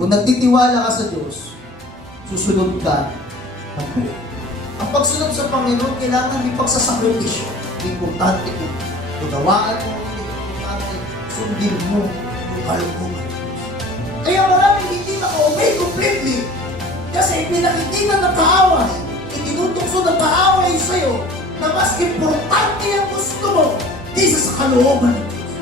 Kung nagtitiwala ka sa Diyos, susunod ka ng buo. Ang pagsunod sa Panginoon, kailangan may pagsasakripisyo. Importante kung unawaan mo, importante, sundin mo yung kalooban. Kaya maraming hindi na-obey completely kasi pinakikita ng kaaway, itinutukso ng kaaway sa'yo na mas importante ang gusto mo kaysa sa kalooban ng Diyos.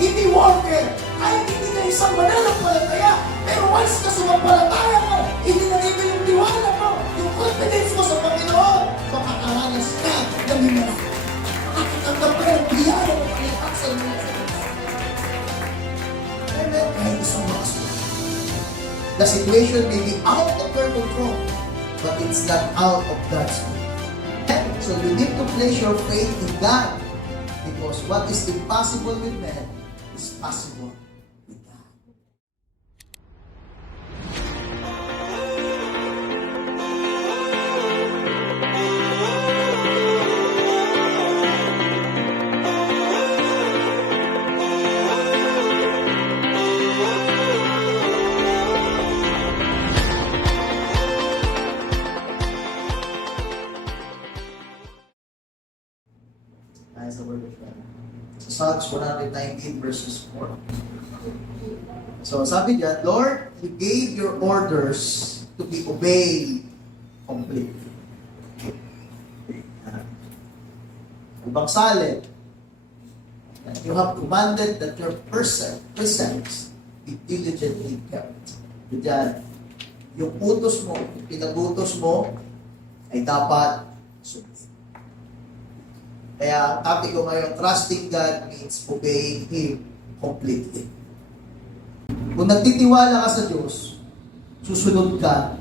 Hindi worker, kahit hindi ka isang mananampalataya, pero once na sumampalataya mo, ininagay mo yung tiwala mo, yung confidence mo sa Panginoon, makakaranas ka ng himala. Makakatanggap ka ng biyaya ng pangitasan mo sa Diyos. Kaya kahit isang makasulat. The situation may be out of your control, but it's not out of God's will. So you need to place your faith in God, because what is impossible with man is possible with God. As the word of God. Psalms 119 verses 4. So sabi diyan, Lord, you gave your orders to be obeyed completely. Ibang salin, you have commanded that your precepts be diligently kept. Diyan, yung utos mo, yung pinagutos mo, ay dapat sunod. Kaya ang topic ko ngayon, trusting God means obeying Him completely. Kung nagtitiwala ka sa Diyos, susunod ka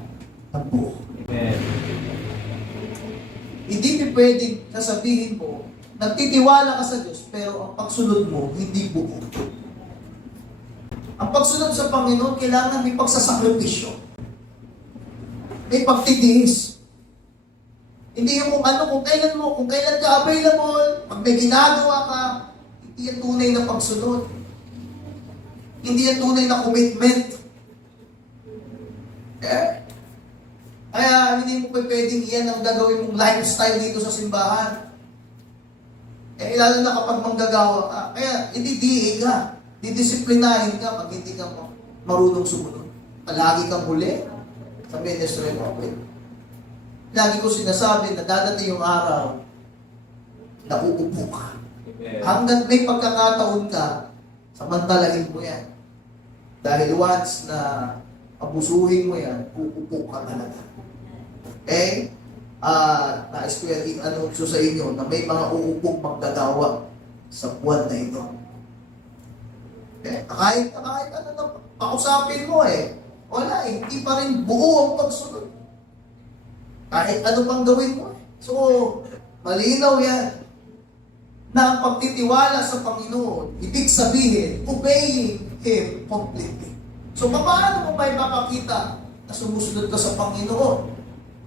ng buo. Amen. Hindi pwedeng sasabihin mo, nagtitiwala ka sa Diyos, pero ang pagsunod mo, hindi buo. Ang pagsunod sa Panginoon, kailangan may pagsasakripisyo. May pagtitiis. Hindi yung kung kailan ka available, pag may ginagawa ka, hindi yan tunay na pagsunod. Hindi yan tunay na commitment. Kaya hindi mo pwedeng yan ang gagawin mong lifestyle dito sa simbahan. Lalo na kapag manggagawa ka. Kaya hindi DA ka. Didisiplinahin ka pag hindi ka marunong sumunod. Palagi kang huli sa ministry mo. Lagi ko sinasabi na dadating yung araw na uupo ka. Hanggang may pagkakataon ka, samantalahin mo yan. Dahil once na abusuhin mo yan, uupo ka talaga. Okay? Nais ko yan i-anunsyo sa inyo na may mga uupong magdadawa sa buwan na ito. Okay? Kahit ano na pakusapin mo wala hindi pa rin buo ang pagsunod. Kahit ano pang gawin mo. So, malinaw yan na ang pagtitiwala sa Panginoon, ibig sabihin, obeying Him completely. So, paano mo ba ipapakita na sumusunod ka sa Panginoon?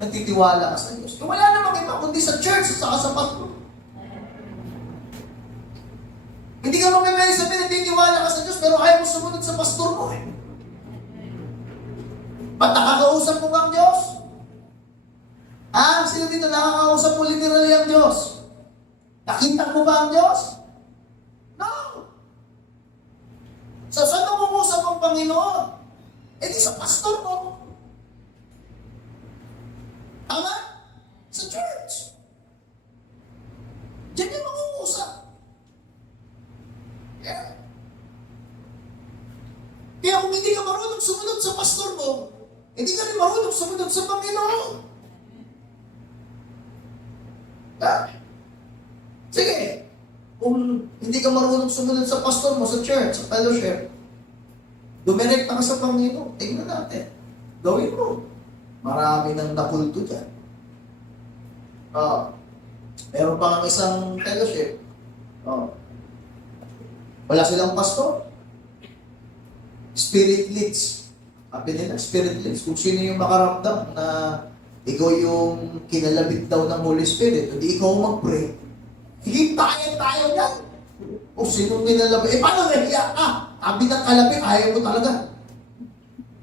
Nagtitiwala ka sa Diyos. So, wala namang iba kundi sa church at saka sa pastor. Hindi ka naman may sabihin, nagtitiwala ka sa Diyos, pero ayaw mo sumunod sa pastor mo Ba't nakakausap mo ba ang Diyos? Sino dito nakakausap mo literally ang Diyos? Nakita mo ba ang Diyos? No! So, saan nangungusap ang Panginoon? Di sa pastor mo. Tama? Sa church. Diyan yung mangungusap. Yeah. Kaya kung hindi ka marunong sumunod sa pastor mo, hindi ka rin marunong sumunod sa Panginoon. Sige, kung hindi ka marunong sumunod sa pastor mo, sa church, sa fellowship, dumirekta ka sa Panginoon. Tingnan natin. Gawin mo. Marami nang nakulto dyan. Meron pa ang isang fellowship. Wala silang pastor. Spirit leads. Sabi nila, spirit leads. Kung sino yung makaramdam na ikaw yung kinalabit daw ng Holy Spirit, hindi ikaw mag-pray. Hintayin tayo yan. O sino kinalabit? Paano nahiya ka? Sabi ng kalabit, ayaw mo talaga.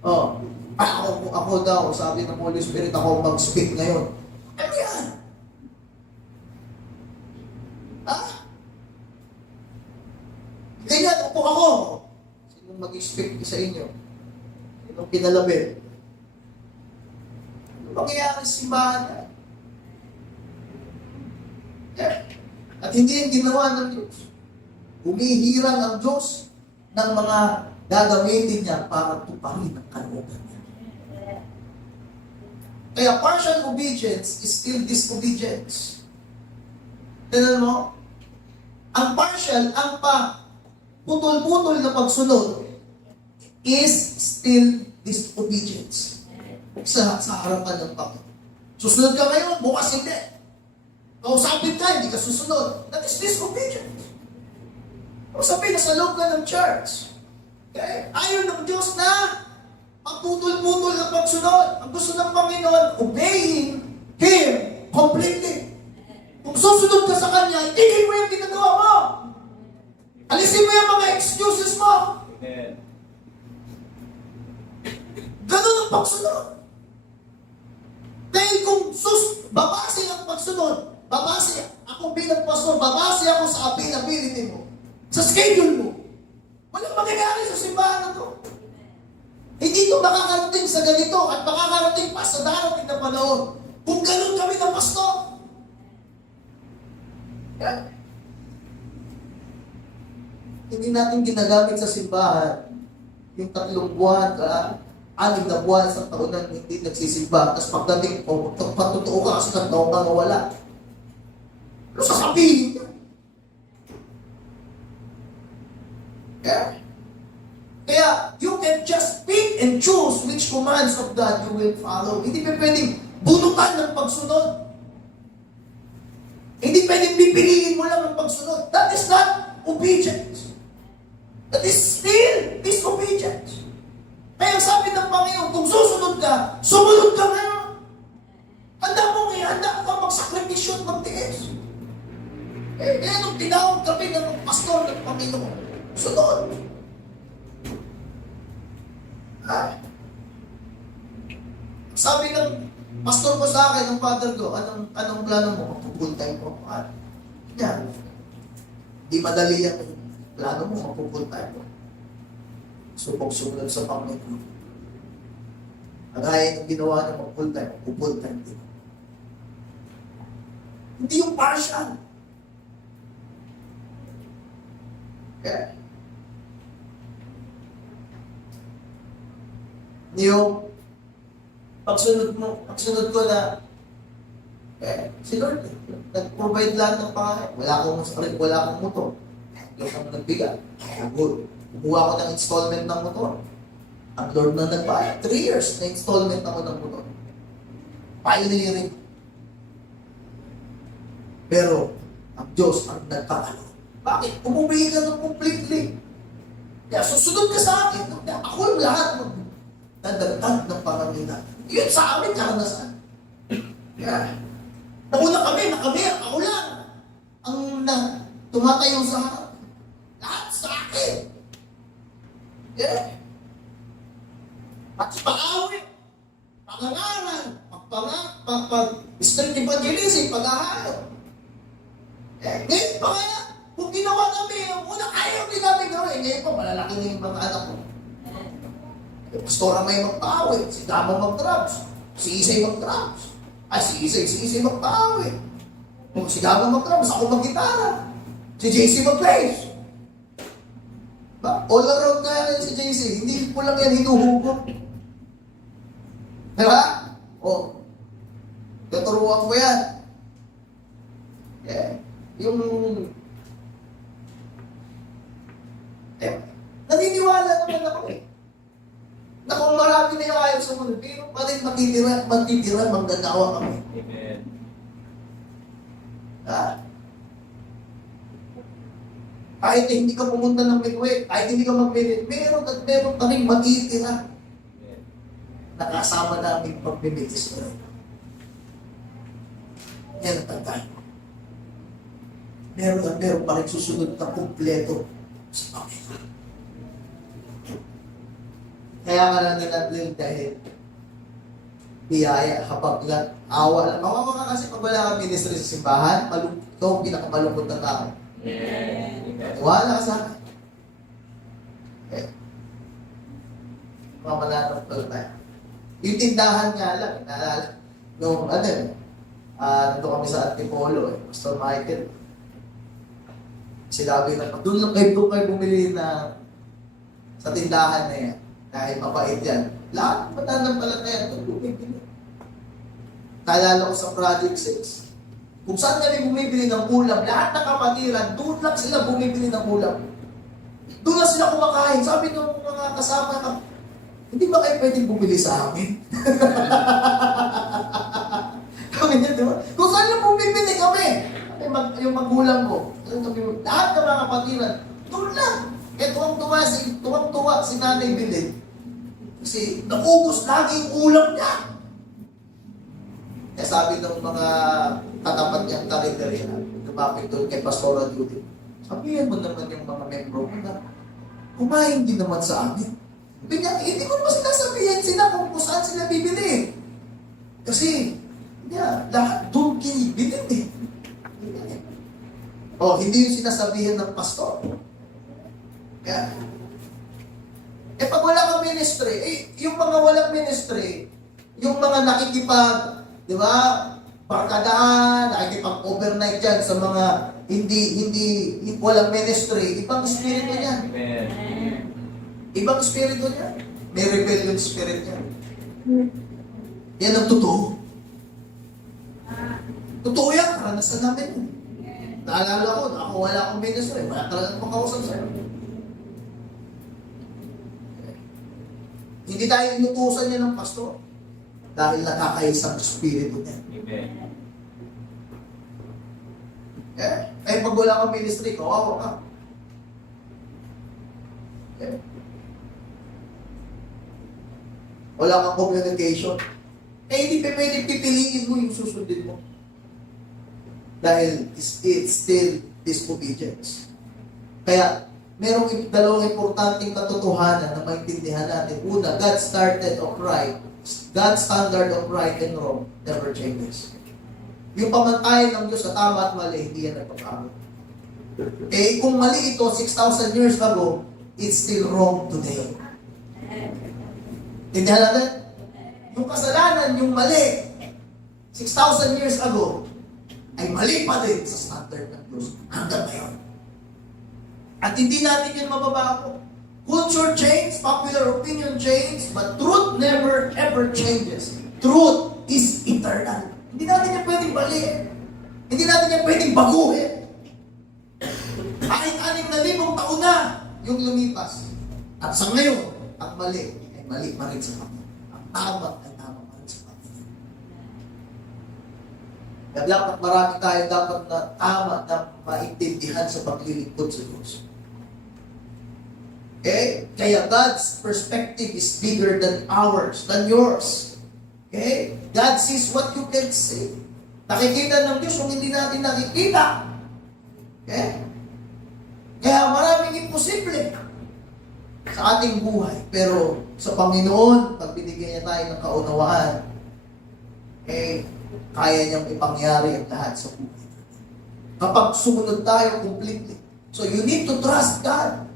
Oh, ako daw, sabi ng Holy Spirit, ako mag-speak ngayon. Ano yan? Ha? Ganyan, upo ako. Sinong mag-speak sa inyo? Sinong pinalabit? Ano mangyayari sa simbahan na? Yeah. At hindi yung ginawa ng Diyos. Humihirang ang Diyos ng mga gagamitin niya para tuparin ang kalooban niya. Kaya partial obedience is still disobedience. Tignan mo? Ang partial, ang putol-putol na pagsunod is still disobedience. Sa harapan ng Panginoon. Susunod ka ngayon, bukas hindi. Kausapin ka, hindi ka susunod. That is disobedience. Kausapin na sa loob ka ng church. Okay? Ayaw ng Diyos na pagputol-putol na pagsunod. Ang gusto ng Panginoon, obeying Him completely. Kung susunod ka sa Kanya, itigil mo yung ginagawa mo. Alisin mo yung mga excuses mo. Ganun ang pagsunod. Dahil kung babase ang pagsunod, ako bilang pastor, babase ako sa availability mo, sa schedule mo, walang mangyayari sa simbahan na to. Hindi ito makakarating sa ganito at makakarating pa sa darating na panahon. Kung ganun kami ng pastor. Yan. Hindi natin ginagamit sa simbahan yung 3 buwan, 6 na buwan sa taon na hindi nagsisimba. Tapos pagdating ko, patotoo ka kasi taon ka mawala. Ano sasabihin niya? Yeah. Kaya, you can just pick and choose which commands of God you will follow. Hindi pa pwedeng bunutan ng pagsunod. Hindi pwedeng pipiliin mo lang ang pagsunod. That is not obedience. That is still disobedience. Kaya sabi ng Panginoon, kung susunod ka, sumunod ka ngayon. Handa ka magsakripisyo at magtiis. Kaya nung tinawag kami ng pastor ng Panginoon, sunod. Sabi ng pastor ko sa akin, ng father ko, anong plano mo? Full time mo. Yan. Di madali yan. Plano mo, full time mo. Subok-sumunod sa Panginoon. Kagaya ng ginawa ng full time din. Hindi yung partial. Okay. Yung pagsunod ko na si Lord, nag-provide lahat ng pangangailangan. Wala akong motor. Lord ang nagbigay. Kumuha ko ng installment ng motor. Ang Lord na nagbayad. 3 years na installment ako ng motor. Pioneering. Pero, ang Diyos ang nagpapalo. Bakit? Umuwi ka ng completely. Kaya susunod ka sa akin. Ako ang lahat mo. Nadagdag ng pangangailangan. Yun sa amin, karanasan. Yeah. Nauna kami, ako lang. Ang tumatayo sa harap. Lahat sa akin. Yeah. Pati pag-awit, pag-angaran, street evangelism, pag-ahalo. Ngayon pa kaya, kung ginawa namin, una ayaw din namin gawin. Ngayon pa, malalaki na yung mga anak ko. Pastora may magpawit, si Dama mag-drums, si Isay mag-drums. Si Isay magpawit. Si Dama mag-drums, ako mag-gitara. Si JC mag-bass. All around kaya rin si JC, hindi po lang yan hinuhugot. Diba? Tuturuan ko yan. Yeah. Naniniwala naman ako na kung marami na yung ayaw sa mundo, pero pa rin matitira, manggagawa kami. Amen. Kahit hindi ka pumunta ng Midway, kahit hindi ka mag-minute, meron pa rin matitira. Nakasama namin pag-mimitis ko rin. Yan ang tantay. Meron pa rin susunod na kumpleto sa Panginoon. Kaya ka lang nilatlil dahil biyaya, kapag lang, awa lang. Mawawa ka kasi pag wala kang ministry sa simbahan, ikaw ang pinakamalungkot na tao. Wala ka sa akin. Eh, mamalanap pala tayo. Yung tindahan nga lang, naalala, nung nandun kami sa Antipolo, Pastor Michael, sinabi na, doon kayo bumili na sa tindahan na yan, dahil mapait yan. Lahat ng pananampalataya, doon bumibili. Kalala ko sa Project 6, kung saan kami bumibili ng ulam, lahat ng kapatiran, doon lang sila bumibili ng ulam. Doon lang sila kumakain. Sabi ng mga kasama ka, hindi ba kayo pwedeng bumili sa amin? Kami niya, di ba? Kung saan lang bumibili kami? Yung magulang ko, lahat ng mga kapatiran, doon lang. Eh, tuwang-tuwa si Nanay Bilin. Kasi naubos lagi yung ulam niya. Eh, sabi ng mga katapat niyang karinderya, lumapit doon kay Pastora Judy, sabihin mo naman yung mga membro mo na kumain din naman sa amin. Hindi ko naman sinasabihin sila kung saan sila bibili. Kasi, lahat doon kinibilin eh. Hindi yung sinasabihin ng pastor. Kaya, pag wala kang ministry, yung mga walang ministry, yung mga nakikipag, di ba, barkadahan, nakikipag-overnight dyan sa mga walang ministry, ibang espiritu niyan. Ibang espiritu niyan. May rebellion spirit niyan. Yan ang totoo. Totoo yan, karanasan namin yun. Naalala ko, ako wala akong ministry, wala talagang makausap sa'yo. Hindi tayo inutusan niya ng pastor dahil nakakaisang espiritu niya. Amen. Pag wala kang ministry, kawawa ka. Wala kang communication. Hindi pa pwede pipiliin mo yung susundin mo. Dahil it's still disobedience. Kaya, merong dalawang importanteng katotohanan na maintindihan natin. Una, God's standard of right and wrong never changes. Yung pamantayan ng Diyos sa tama at mali, hindi yan nagpapago. Kung mali ito 6,000 years ago, it's still wrong today. Tindihan natin? Yung kasalanan, yung mali, 6,000 years ago, ay mali pa din sa standard ng Diyos hanggang ngayon. At hindi natin yun mababago. Culture change, popular opinion change, but truth never ever changes. Truth is eternal. Hindi natin yan pwedeng baliin. Hindi natin yan pwedeng baguhin. Kahit 6,000 taon na yung lumipas. At sa ngayon, ang mali ay mali pa rin sa Kanya. Ang tama ay tama pa rin sa Kanya. Kaya dapat marami tayo dapat na tama na maintindihan sa paglilingkod sa Diyos. Kaya God's perspective is bigger than ours, than yours. God sees what you can see. Nakikita ng Diyos kung hindi natin nakikita. Kaya maraming imposible sa ating buhay. Pero sa Panginoon, pag binigyan niya tayo ng kaunawaan, kaya niyang ipangyari ang lahat sa buhay. Kapag sumunod tayo completely. So you need to trust God.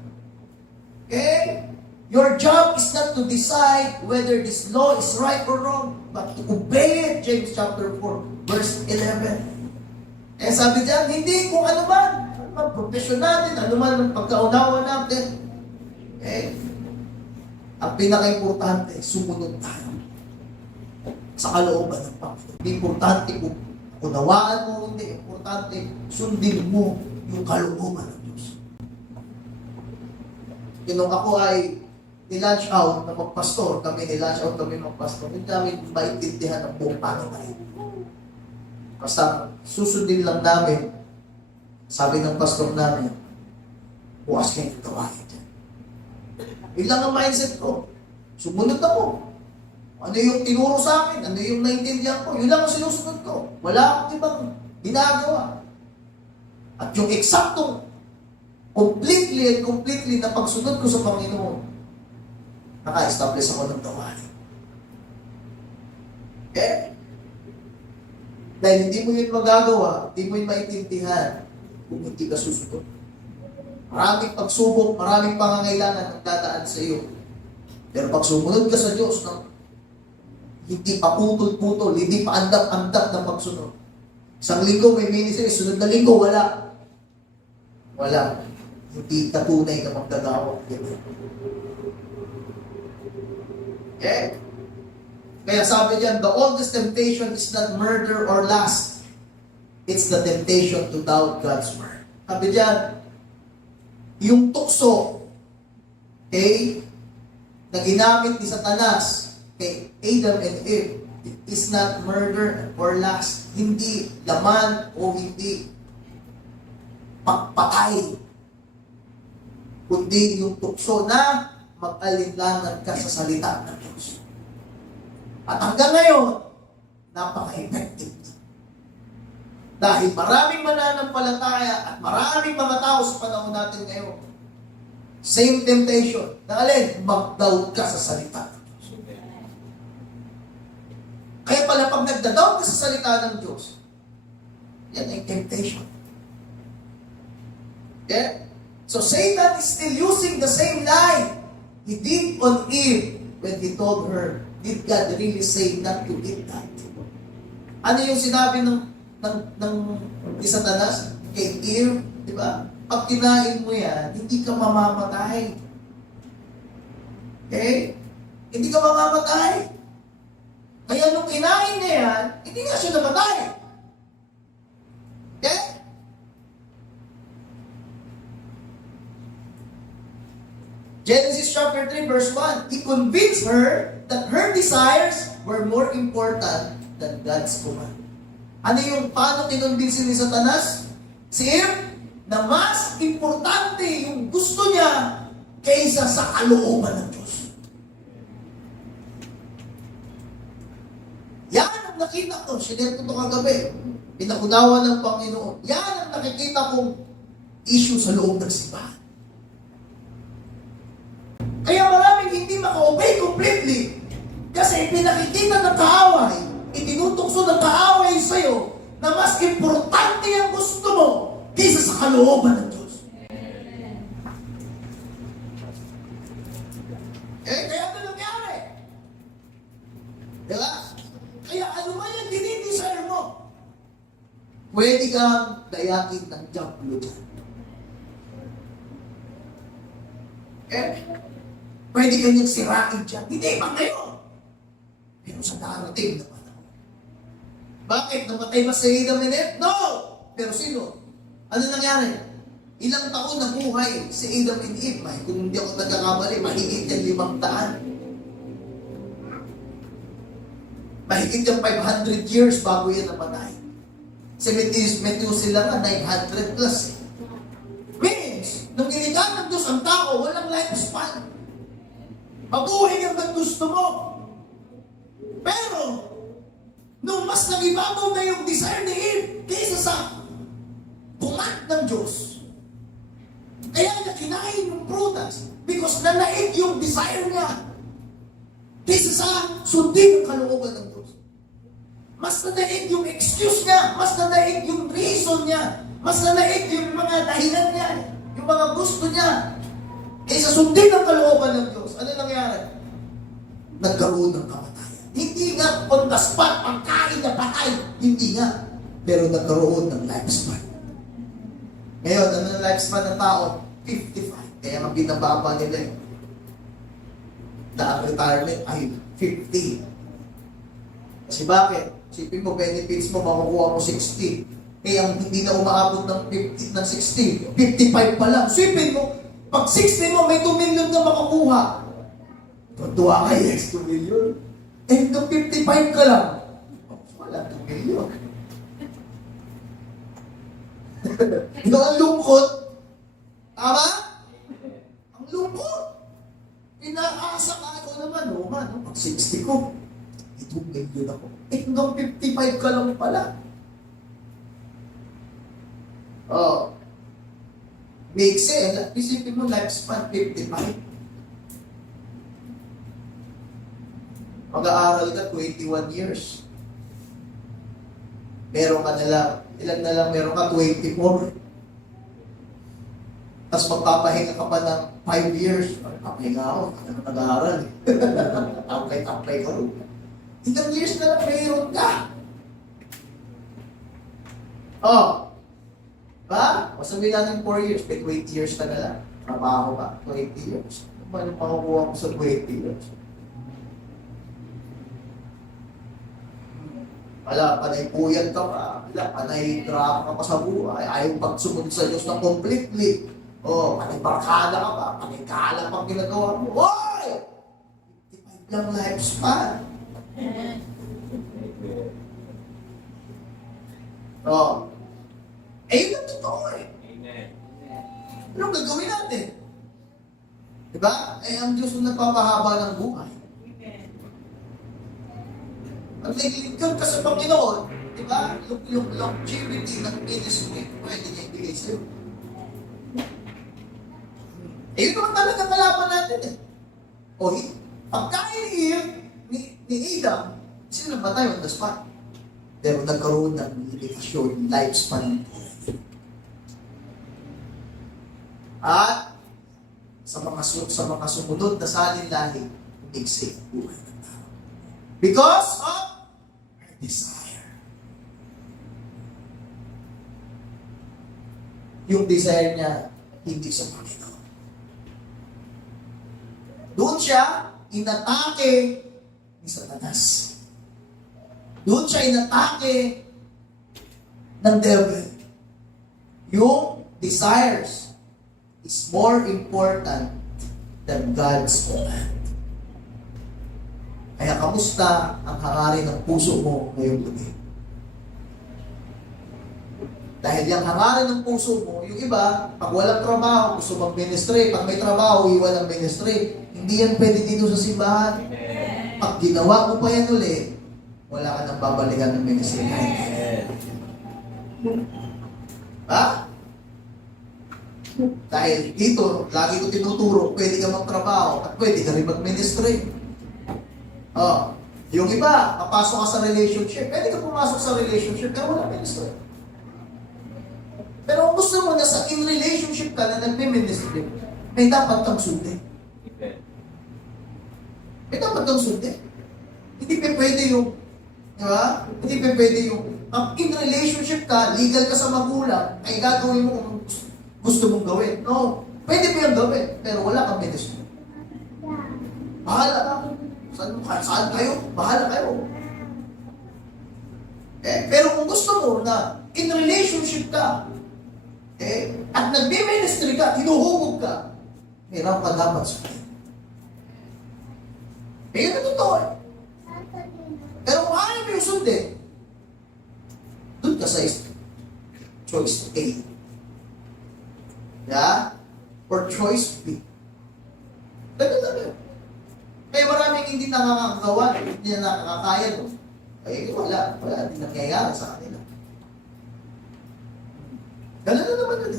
Your job is not to decide whether this law is right or wrong, but to obey it. James chapter 4, verse 11. Sabi diyan, hindi kung ano man profesyon natin, ano man ang pagkaunawa natin. Ang pinaka-importante, sumunod tayo sa kalooban ng Panginoon. Hindi importante kung unawaan mo, hindi. Importante, sundin mo yung kalooban ng Diyos. Nung ako ay ni-lunch out na magpastor, hindi namin maintindihan ang buong Panginoon. Basta susundin lang namin, sabi ng pastor namin, bukas kayo gawain dyan. Yun lang ang mindset ko. Sumunod ako. Ano yung tinuro sa akin, ano yung naintindihan ko, yun lang ang sinusunod ko. Wala akong ibang ginagawa. At yung eksaktong completely na pagsunod ko sa Panginoon, naka-establish ako ng gawain. Okay? Dahil hindi mo yun magagawa, hindi mo yun maintindihan kung hindi ka susunod. Maraming pagsubok, maraming pangangailangan ang dadaan sa iyo. Pero pag sumunod ka sa Diyos, no, hindi pa putol-putol, hindi pa andap-andap ng pagsunod. Isang linggo may ministry, sunod na linggo, wala. Wala. Hindi ka tunay na magdagawa. Okay? Kaya sabi diyan, the oldest temptation is not murder or lust. It's the temptation to doubt God's word. Sabi diyan, yung tukso, okay, na ginamit ni Satanas kay Adam and Eve, it is not murder or lust. Hindi laman o hindi pagpatay, kundi yung tukso na mag-alinlangan ka sa salita ng Diyos. At hanggang ngayon, napaka-effective. Dahil maraming mananampalataya at maraming mga tao sa panahon natin ngayon, same temptation. Na alin? Mag-doubt ka sa salita ng Diyos. Kaya pala pag nagda-doubt ka sa salita ng Diyos, yan ay temptation. Okay? So Satan is still using the same lie he did on Eve when he told her, did God really say not to eat that? Ano yung sinabi ng ni Satanas kay Eve? Di ba? Pag kinain mo yan, hindi ka mamamatay. Okay? Hindi ka mamamatay. Kaya nung kinain niya yan, hindi nga siya namatay. Okay? Genesis chapter 3 verse 1, he convinced her that her desires were more important than God's command. Ano yung paano kinonvince ni Satanas? Si Eve, na mas importante yung gusto niya kaysa sa kalooban ng Diyos. Yan ang nakita ko, sinare ko ito kagabi, pinakunawa ng Panginoon. Yan ang nakikita kong issue sa loob ng simbahan. Kaya maraming hindi maka-obey completely kasi pinakikita ng kaaway, itinutukso ng kaaway sa'yo na mas importante ang gusto mo kaysa sa kalooban ng Diyos. Kaya ito nangyari. Diba? Kaya ano man yung dinidesire mo, pwede kang dayakin ng diablo dyan. Pwede kanyang sirain dyan. Hindi ba ngayon? Pero sa darating na panahon. Bakit? Namatay ba si Adam and Eve? No! Pero sino? Ano nangyari? Ilang taon na buhay si Adam and Eve? Kung hindi ako nagkakamali, mahigit yan 500. Mahigit yan 500 years bago yan namatay. Si Methuselah nga 900 plus. Means, nung nilikha ng Diyos ang tao, walang lifespan. Mabuhay ang gusto mo. Pero, nung mas nagibabaw na yung desire ni Eve kaysa sa command ng Diyos, kaya niya kinain yung prutas because nanaig yung desire niya kaysa sa sundin yung kalooban ng Diyos. Mas nanaig yung excuse niya, mas nanaig yung reason niya, mas nanaig yung mga dahilan niya, yung mga gusto niya, kaysa sundin ang kalooban ng Diyos. Ano nangyari? Nagkaroon ng kamatayan. Hindi nga on the spot, pagkain na patay. Hindi nga. Pero nagkaroon ng lifespan. Ngayon, ano ang lifespan ng tao? 55. Kaya ang binababa nila yun. Na ang retirement ay 50. Kasi bakit? Sipin mo, benefits mo, makukuha mo 60. Kaya ang hindi na umaabot ng 50, ng 60, 55 pa lang. Sipin mo, pag 60 mo, may 2 million na makakuha. Tuwa ka, yes, 2 million. Eh, kung 55 ka lang, wala 2 million. Ito ang lungkot. Tama? Ang lungkot. Inaasa ka ako naman, pag 60 ko, 2 million ako. Eh, hanggang 55 ka lang pala. Oh. Make sense. Isipin mo, lifespan 55. Mag-aaral ka 21 years. Meron ka na lang, ilan na lang meron ka? 24. Tapos magpapahinga ka pa ng 5 years. Papahinga ako, ano nag-aaral eh. Apply ka rin. Ilang years na lang mayroon ka. Oh. Ba? O sabihin natin 4 years, may 20 years ka na lang. Trabaho ka, 20 years. Ano ba yung makukuha mo sa 20 years? Wala, panay puyat ka pa. Wala, panay drama ka pa sa buhay. Ayaw pagsumunod sa Diyos na completely. Oh, panay barkada ka pa. Panay kala pang ginagawa mo. Hoy! 55 lang lifespan. Oh. Eh, yun ang totoo eh. Anong gagawin natin? Diba? Eh, ang Diyos ang nagpapahaba ng buhay. Pag naglingkod ka sa Panginoon, di ba? Yung longevity ng ministry, pwede niya ibigay sa'yo. Eh, yun naman talaga kalaban natin eh. O, pagkain ni Adam, sino namatay on the spot? Pero nagkaroon ng limitasyon, lifespan. At sa mga sumunod na salinlahi, umigsi ang buhay ng tao. Because of her desire. Yung desire niya, hindi sa Panginoon. Doon siya inatake ni Satanas. Doon siya inatake ng devil. Yung desires is more important than God's command. Kaya kamusta ang hangarin ng puso mo ngayong gabi? Dahil yung hangarin ng puso mo, yung iba, pag walang trabaho, gusto mag-ministry. Pag may trabaho, iwan ang ministry. Hindi yan pwede dito sa simbahan. Pag ginawa mo pa yan uli, wala ka nang babalikan ng ministry. Ha? Dahil dito, lagi ko tinuturo, pwede ka magtrabaho at pwede ka rin mag-ministry. Oh, yung iba, papasok ka sa relationship, pwede ka pumasok sa relationship, pero wala ministry. Pero kung gusto mo na sa in relationship ka na nagme-ministry, may dapat kang sundin. May dapat kang sundin. Hindi pa pwede yung, di ba? Hindi pa pwede yung, in relationship ka, legal ka sa magulang, ay gagawin mo kung gusto mong gawin. No, pwede mo yung gawin, pero wala kang ministry. Bahala ka. Saan kayo? Bahala kayo. Pero kung gusto mo na in relationship ka, at nagme-ministry ka, hinuhubog ka, meron ka dapat sundin. Yun ang totoo eh. Pero kung ayaw mo yung sundin, doon ka sa choice A. Yeah? Or choice B. Ganun na yun. Kaya maraming hindi nakakagawa, hindi na nakakakaya no? Ay, wala din nangyayari sa kanila. Ganun na naman yun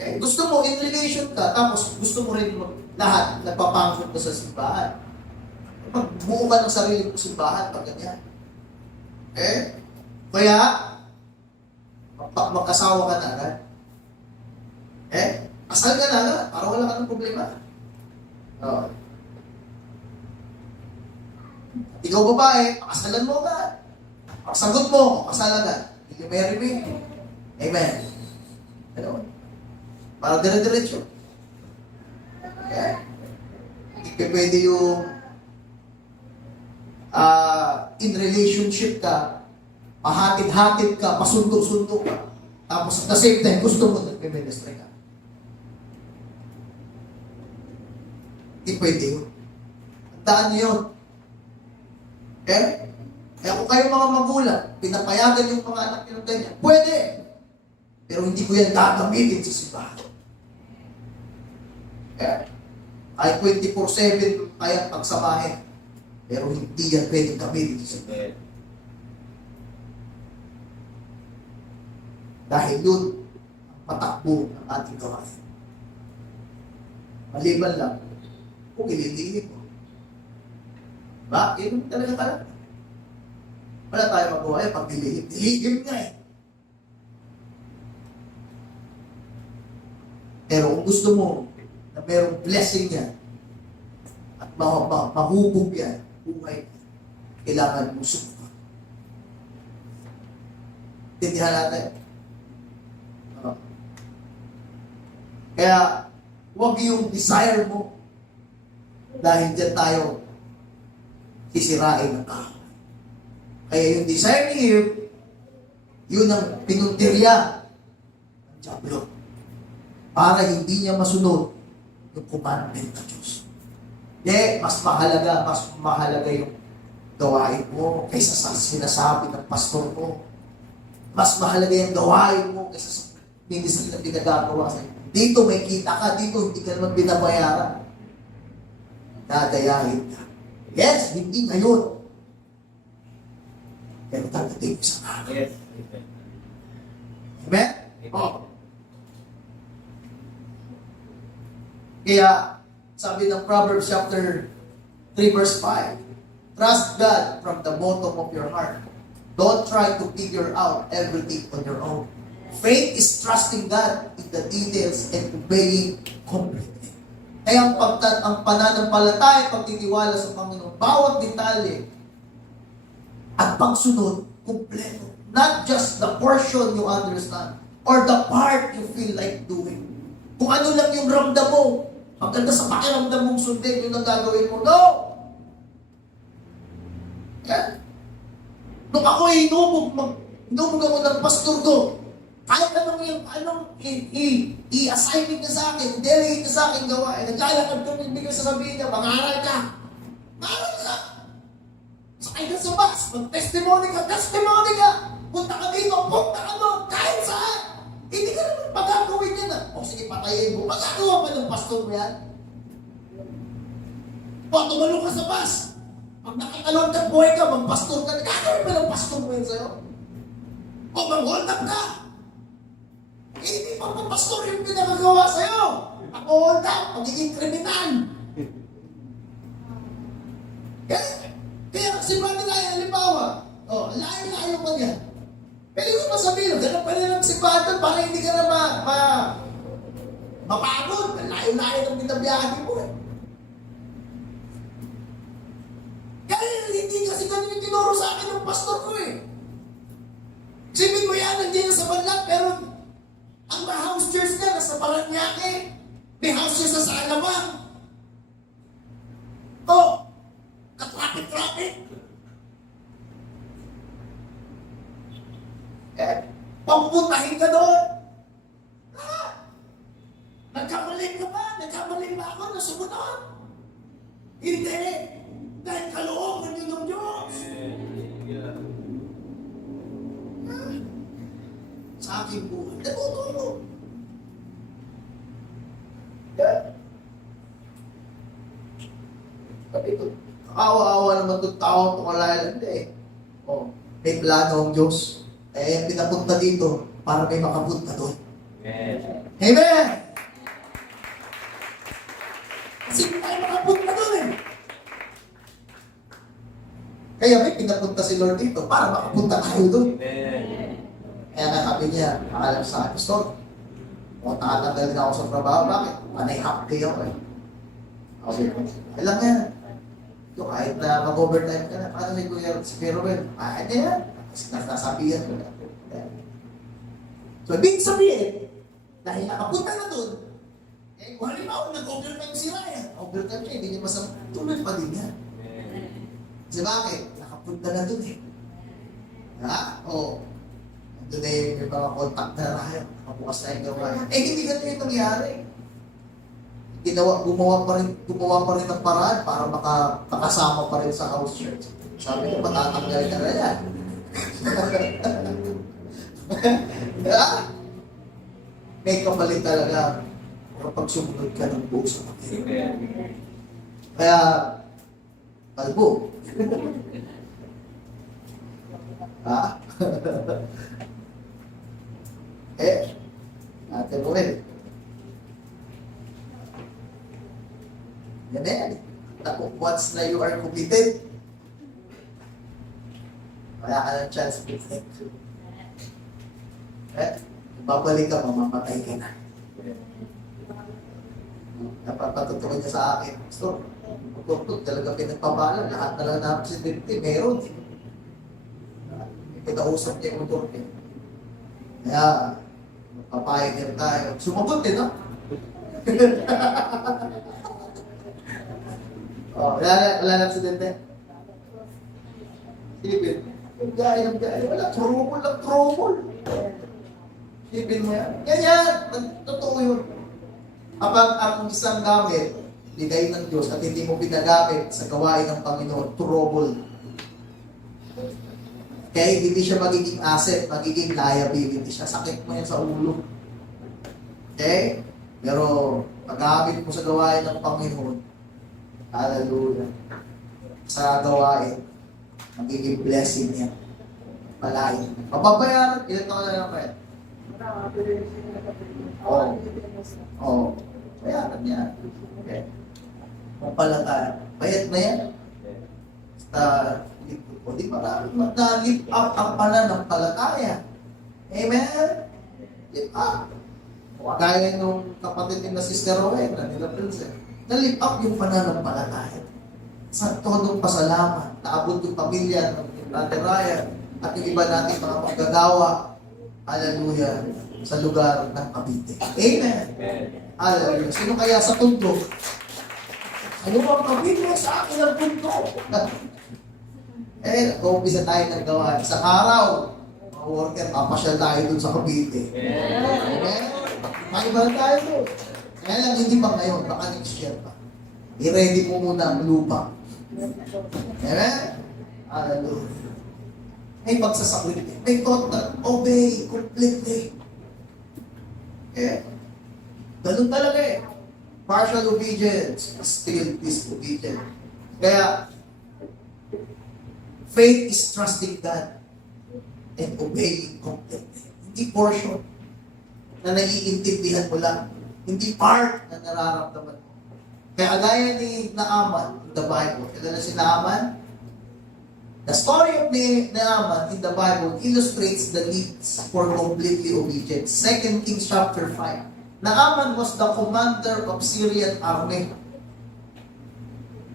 eh. Gusto mo in relation ka, tapos gusto mo rin lahat nagpapangkot ka sa simbahan. Magbuo ka ng sarili mong simbahan pag ganyan. Kaya, magkasawa ka na agad. Kasal ka na agad, para wala ka ng problema. Ikaw babae, pakasalan mo agad. Pagsagot mo, kasal agad. Will you marry me? Amen. Ano? Para dire-diretso. Hindi pwede yung in relationship ka, pahatid-hatid ka, pasundo-sundo ka, tapos at the same time, gusto mo nagme-ministry ka. Hindi pwede yun. Tandaan niyo yun. Kaya kung kayo mga magulang, pinapayagan yung mga anak nyo ng ganyan, pwede. Pero hindi ko yan gagamitin sa simbahan. Kahit 24/7 kaya pagsamahin. Pero hindi yan pwedeng gamitin sa simbahan. Dahil yun, ang patakbo ng ating gawain. Maliban lang, kung ililihin mo. Diba? Yun talaga. Wala tayo magawa eh, pag dilihim nga eh. Pero kung gusto mo na merong blessing yan at mahubog yan, buhay, kailangan mo subukan. Tindihan natin. Kaya, huwag yung desire mo dahil dyan tayo sisirain ng tao. Kaya yung desire ni Eve, yun ang pinuntirya ng Diablo para hindi niya masunod yung commandment ng Diyos. Mas mahalaga yung gawain mo kaysa sa sinasabi ng pastor mo. Mas mahalaga yung gawain mo kaysa sa ministry na pinagagawa sa'yo. Dito may kita ka, dito hindi ka naman binabayaran. Dadayahin ka. Yes, hindi ngayon. Pero tatating sa araw. Yes. Amen? Oh. Kaya, sabi ng Proverbs chapter 3 verse 5, trust God from the bottom of your heart. Don't try to figure out everything on your own. Faith is trusting God in the details and obeying completely. Kaya ang pananampalataya, pagtitiwala sa Panginoon, bawat detalye at pagsunod, kumpleto. Not just the portion you understand or the part you feel like doing. Kung ano lang yung ramdam mo, maganda sa pakiramdam mong sundin, yun ang gagawin mo. No! Yan. Nung ako inubog ako ng pastor ko, kahit anong i-assignment niya sa akin, delegate niya sa akin gawain, naglalakad kami, bigla sasabihin niya, mag-aaral ka. Mag-aaral ka. Sakay ka sa bus, mag-testimony ka. Punta ka dito, punta ka doon, kahit saan. Hindi ka naman magagawin yan. O sige, patayin mo. Magagawa pa ng pastor mo yan? O, tumalong ka sa bus. Pag nakatalon ka, buhay ka, mag-pastor ka, nagagawin pa ng pastor mo yan sa'yo? O, mag-hold up ka. Hindi pa pastor yung pinagagawa sa'yo. Ako-hold up, magiging kriminal. Kaya si Brother Ryan, halimbawa, layo-layo pa yan. Pwede ko pa sabihin, ganun pa rin ang simbatan para hindi ka na mapagod. Layo-layo ng binabiyahe mo eh. Kaya hindi kasi ganun yung tinuro sa akin ng pastor ko eh. Sipin mo yan, nandiyan sa banlat, pero ang house church niya nasa Paranaque. May house niya sa Salamang. Katrapit-trapit. Papuntahin ka doon. Nagkamaling ka ba? Nagkamaling ba ako na sumunod? Hindi. Dahil kalooban yun ng Diyos. Sa aking buhay. Natutulog. Ito, awa-awa naman itong tao itong kalayalan. Hindi eh. May plano ang Diyos. Kaya pinapunta dito para may makapunta doon. Amen! Kasi tayo makapunta doon eh. Kaya may pinapunta si Lord dito para makapunta tayo doon. Kaya nakabi niya, nakalam sa akin, Pastor, tatanggal na ako sa trabaho. Bakit? Panay half day ako eh. Okay, alam nga. Yung kahit na mag-overtime ka na, paano may kuya si Pierrowell? Kahit na yan. Kasi nasasabihan ko na. So, ibig sabihin, dahil nakapunta na doon, kung halimbawa, nag-overtime si Ryan. Overtime siya, hindi niya masama. Tuloy pa din yan. Kasi bakit? Nakapunta na doon eh. Doon na yung mga contact na Ryan. Nakabukas na yung gawa. Hindi ganun yung nangyari. Gumawa pa rin ng paraan para makasama pa rin sa house church. Sabi niya, matatanggal ka na yan. May kapalit talaga kapag sumunod ka ng buo sa Panginoon. Kaya, kalbo. Natin mo rin. Yan eh. Once na you are committed, Wala ka ng chance to think. Babalik ka, mamamatay ka na. Napapatutukan niya sa akin. So, magtutut, talaga pinagpapala. Lahat na lang na si Binti, meron. Pinausap niya yung motor niya. Kaya, papayagin tayo. Sumagot din, no? Wala na aksidente. Sipin. Yung gaya. Wala, trouble. Sipin mo yan. Yan. Totoo yun. Kapag ang isang gamit, bigay ng Diyos at hindi mo pinagamit sa gawain ng Panginoon, trouble. Kaya hindi siya magiging asset, magiging liability siya. Sakit mo yan sa ulo. Okay? Pero, paggamit mo sa gawain ng Panginoon, hallelujah, sa gawain, magiging blessing niya. Palain. Papabayaran, ilan na ka na lang kaya? Oo. Bayaran niya. Okay. Pampalataya. Bayad na yan. Basta, o di marami mag-lift up ang pananampalataya. Amen? Lift up. Kaya nung kapatid na Sister Rowena, nila Princess, na-lift up yung pananampalataya. Sa todong pasalamat, naabot yung pamilya ng Brother Ryan at yung iba nating mga maggagawa, hallelujah, sa lugar ng Cavite. Amen? Hallelujah. Sino kaya sa tundo? Ano bang Cavite sa akin ang tundo? Nag-umpisa tayo ng gawa. Sa araw, mga worker, papasyal tayo dun sa Cavite. Amen? Maibal tayo dun. Kaya lang, hindi pa ngayon, baka next year pa. I-ready mo muna ang lupa. Amen? Hallelujah. May pagsasaklit. May total. Obey. Completely. Ganun talaga eh. Partial obedience. Still disobedience. Kaya, faith is trusting God and obeying completely. Hindi portion na naiintindihan mo lang. Hindi part na nararamdaman mo. Kaya gaya ni Naaman in the Bible. Kailan na si Naaman? The story of Naaman in the Bible illustrates the needs for completely obedience. 2 Kings chapter 5. Naaman was the commander of Syrian army.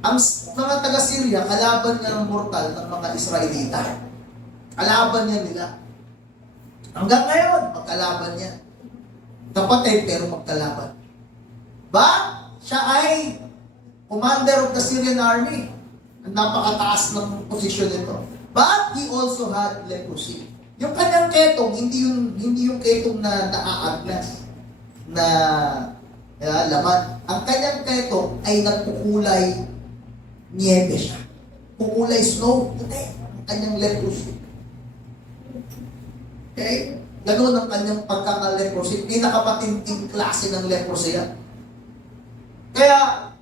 Ang mga taga-Syria, kalaban niya ng mortal ng mga Israelita. Kalaban niya nila. Hanggang ngayon, magkalaban niya. Kapatid, pero magkalaban. Siya ay commander of the Syrian army. Ang napakataas ng posisyon nito. But he also had leprosy. Yung kanyang ketong, hindi yung ketong na naaagnas, na laman. Ang kanyang ketong ay nagkukulay niebe siya. Kukulay snow. Puti. Ang kanyang leprosy. Okay? Ganun ang kanyang pagkaka-leprosy. Pinakapatinding klase ng leprosy yan. Kaya,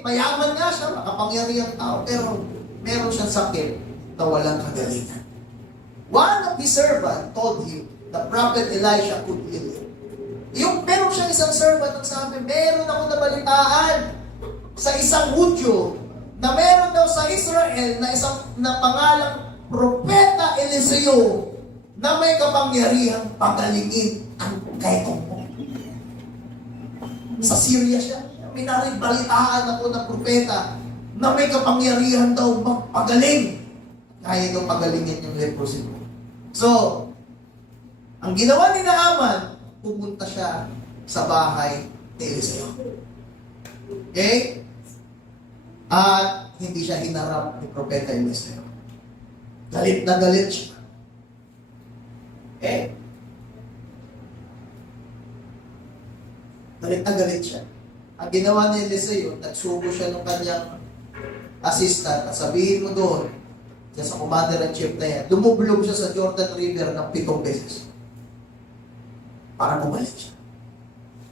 mayaman nga siya, makapangyarihang tao, pero meron siyang sakit na walang kagalingan. One of his servants told him, the prophet Elisha could heal him. Meron siyang isang servant ang sabi, meron ako nabalitaan sa isang Hudyo na meron daw sa Israel na pangalang Propeta Eliseo na may kapangyarihang pagalingin ang ketong mo. Sa Syria siya. May balitaan ako ng propeta na may kapangyarihan daw magpagaling. Kaya daw pagalingin yung leprosy mo. So, ang ginawa ni Naaman, pumunta siya sa bahay ni Eliseo. Okay? At hindi siya hinarap ni Propeta Eliseo. Galit na galit siya. Okay? Galit na galit siya. Ang ginawa ni Eliseo, nagsubo siya ng kanyang assistant at sabihin mo doon, siya sa commander-in-chief na yan, lumublog siya sa Jordan River ng 7 beses. Para bumalik siya.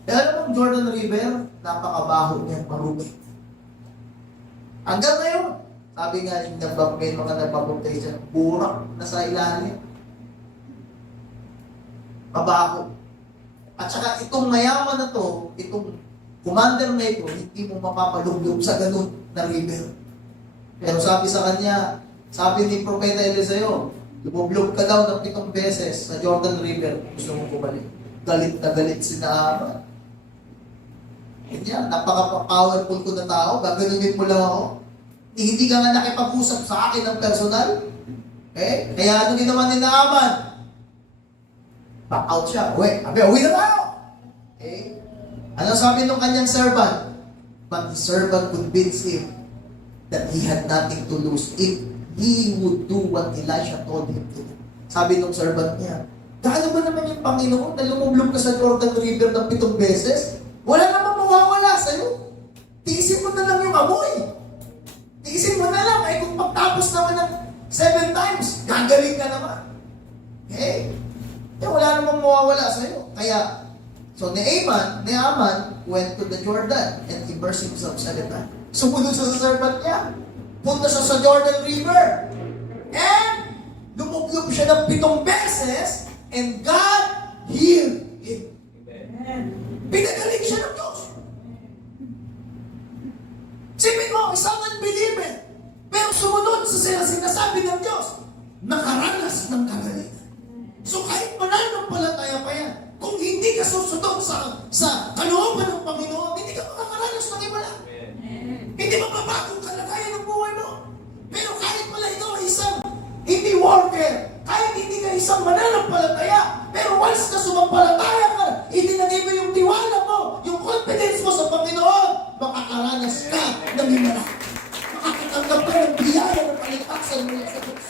Kaya alam mo, Jordan River, napakabaho niya, marumi. Hanggang ngayon, sabi nga, may mga nagbabaptize siya, burak na sa ilalim. Mabaho. At saka itong mayaman na to, itong commander na ito, hindi mo mapapalublog sa ganun na river. Pero sabi sa kanya, sabi ni Propeta Eliseo, Lumublog ka daw ng 7 beses sa Jordan River. Gusto mong bumalik. Galit na galit si Naaman. Hindi, napaka-powerful ko na tao. Gaganunin mo lang ako. Hindi ka nga nakipag-usap sa akin ng personal. Okay? Kaya ano ginawa ni Naaman? Back out siya. Uwi na tayo. Okay? Ano sabi nung kanyang servant? But the servant convinced him that he had nothing to lose if he would do what Elisha told him to do. Sabi nung servant niya, gaano ba naman yung Panginoon na lumublog ka sa Jordan River ng 7 beses? Wala namang mawawala sa'yo. Tiisin mo na lang yung amoy. Tiisin mo na lang. Ay kung pagtapos naman ng 7 times, gagaling ka naman. Okay? Kaya wala namang mawawala sa'yo. Kaya, so Naaman went to the Jordan and immersed himself 7 times. Sumunod siya sa servant niya. Punta siya sa Jordan River. And lumublog siya ng 7 beses and God healed him. Amen. Pinagaling siya ng Diyos. Sipin mo, isang unbeliever, pero sumunod sa sinasabi ng Diyos, nakaranas ng kagalingan. So kahit mananampalataya pa yan, kung hindi ka susunod sa kalooban ng Panginoon, hindi ka makakaranas ng himala. Hindi mapapagong kalagayan ng buhay mo. Pero kahit pala ikaw ay isang hindi worker, kahit hindi ka isang mananampalataya, pero once na sumampalataya ka, itinagay mo yung tiwala mo, yung confidence mo sa Panginoon, makakaranas ka ng himala. Makakatanggap ka ng biyaya ng paligpasan mula sa Diyos.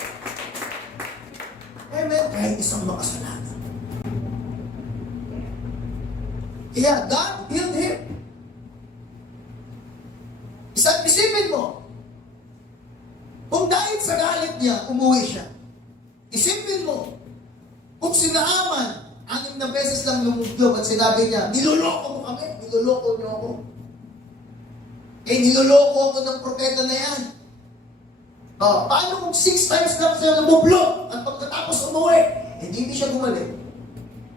Amen. Kahit isang makasalanan. Kaya God healed him. Isipin mo, kung dahil sa galit niya, umuwi siya. Isipin mo, kung si Naaman, 6 na beses lang lumublog at sinabi niya, niloloko mo kami, niloloko niyo ako. Niloloko ako ng propeta na yan. Paano kung 6 times lang siya lumublog at pagkatapos umuwi, hindi siya gumaling?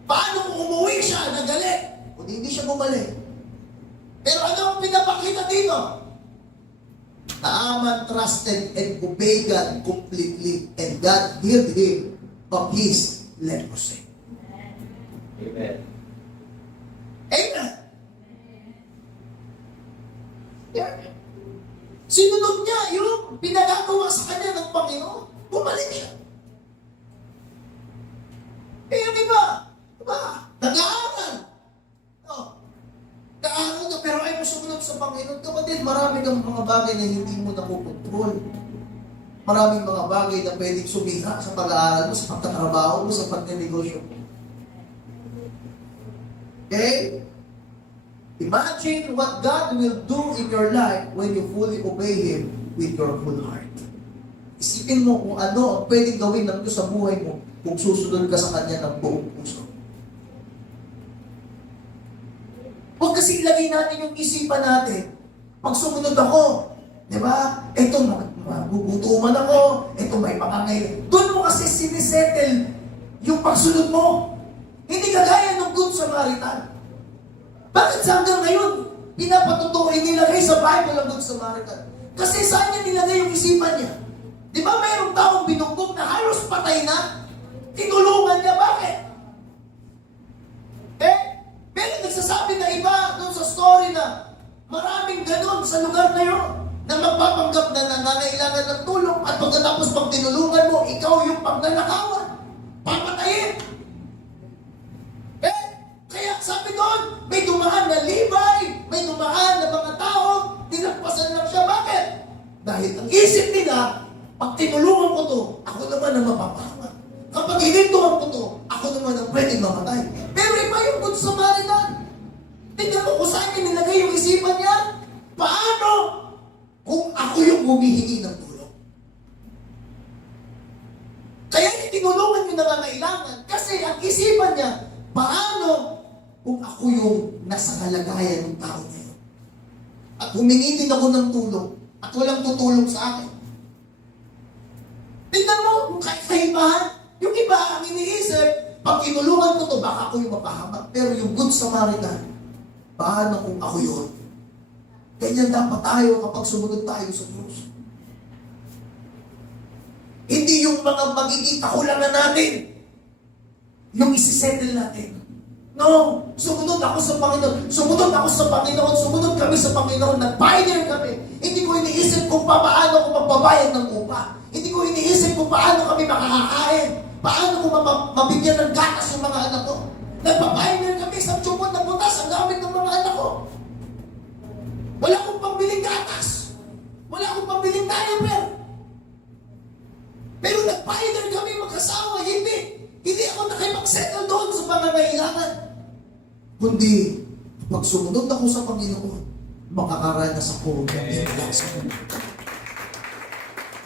Paano kung umuwi siya, nagalit, hindi siya gumaling? Pero ano ang pinapakita dito? Naaman trusted and obeyed God completely, and God healed him of his leprosy. Amen. Amen. Yeah. Sinunod niya yung pinagagawa sa kanya ng Panginoon. Bumalik siya. Yung iba, nag-aaral. Nag-aaral na, pero ay sumunod sa Panginoon. Kapatid, marami kang mga bagay na hindi mo nakukontrol. Maraming mga bagay na pwedeng sumira sa pag-aaral mo, sa pagtatrabaho mo, sa pagninegosyo mo. Okay? Imagine what God will do in your life when you fully obey Him with your whole heart. Isipin mo kung ano ang pwedeng gawin ng Diyos sa buhay mo kung susunod ka sa Kanya ng buong puso. Huwag kasi ilagay natin yung isipan natin. Pag sumunod ako, di ba? Ito, magugutuman ako. Ito, may pangangailangan. Doon mo kasi sinisettle yung pagsunod mo. Hindi kagaya ng Good Samaritan. Bakit sa hanggang ngayon, pinapatutukoy nilagay sa Bible ang Good Samaritan? Kasi saan niya nilagay yung isipan niya? Di ba mayroong taong binugbog na halos patay na? Tinulungan niya, bakit? Pero nagsasabi na iba doon sa story na maraming ganon sa lugar na yun na magpapanggap na nangangailangan ng tulong at pagkatapos pag tinulungan mo, ikaw yung pagnanakawan. Papatayin. Kaya sabi doon, may dumaan na Levi, may dumaan na mga tao, tinagpasan lang siya. Bakit? Dahil ang isip nila, pag tinulungan ko to, ako naman ang mapapahamak. Kapag hinintuhan ko to, ako naman ang pwedeng mamatay. Pero iba yung Good Samaritan. Tingnan mo kung saan niya nilagay yung isipan niya. Paano kung ako yung humihingi ng tulong? Kaya tinulungan yung nangangailangan kasi ang isipan niya, paano kung ako yung nasa kalagayan ng tao na yun? At humingi din ako ng tulong at walang tutulong sa akin. Tingnan mo kung kaibahan. Yung iba ang iniisip, pag tinulungan ko to, baka ako yung mapahamak. Pero yung Good Samaritan, paano kung ako yun? Ganyan dapat tayo kapag sumunod tayo sa Diyos. Hindi yung yung mga magiging kakulangan natin. Yung isisettle natin. No, sumunod ako sa Panginoon. Sumunod ako sa Panginoon. Sumunod kami sa Panginoon. Nag-pioneer kami. Hindi ko iniisip kung paano ko magbabayad ng upa. Hindi ko iniisip kung paano kami makakakain. Paano ko mabigyan ng gatas yung mga anak ko. Nagpa-pioneer kami sa tubod ng butas ang gamit ng mga anak ko. Wala akong pambiling gatas. Wala akong pambiling diaper. Pero nag-pioneer kami mag-asawa. Hindi ako nakipag-settle doon sa pangangailangan. Kundi, pag sumunod ako sa Panginoon, makakaranas ako ng blessing.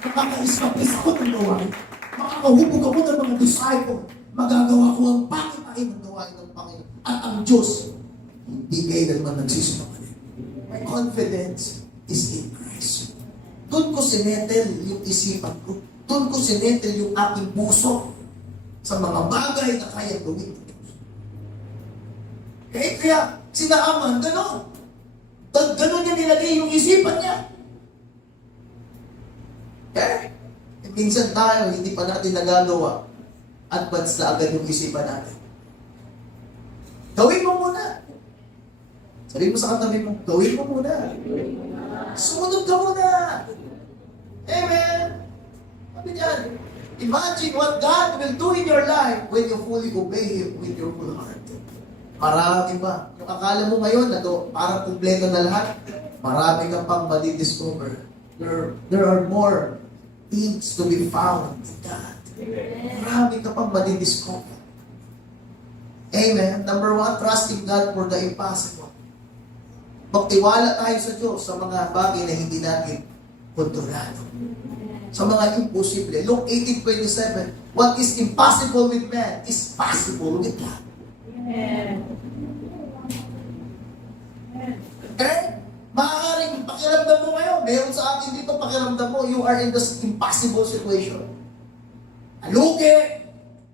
Makaka-establish ako ng gawain. Makakahubog ako ng mga disciple. Magagawa ko ang pangit-pangit ng gawain ng Panginoon. At ang Diyos, hindi kailanman nagsisinungaling. My confidence is in Christ. Doon ko sinetel yung isipan ko. Doon ko sinetel yung aking puso sa mga bagay na kaya gawin ng Diyos. Kaya si Naaman, gano'n. Gano'n niya nilagay yung isipan niya. Minsan tayo, hindi pa natin nagagawa. Advance na agad yung isipan natin. Gawin mo muna. Sabihin mo sa katabi mo, gawin mo muna. Sumunod ka muna. Amen. Sabi niyan, imagine what God will do in your life when you fully obey Him with your full heart. Marami pa. Yung akala mo ngayon na to, parang kumpleto na lahat, marami kang pang madi-discover. There are more things to be found in God. Marami ka pang madi-discover. Amen. Number 1, trusting God for the impossible. Magtiwala tayo sa Diyos sa mga bagay na hindi natin kontrolado. Sa mga imposible. Luke 18:27, what is impossible with man is possible with God. Okay? Maaaring pakiramdam mo ngayon, meron sa atin dito pakiramdam mo, you are in this impossible situation. Alugi.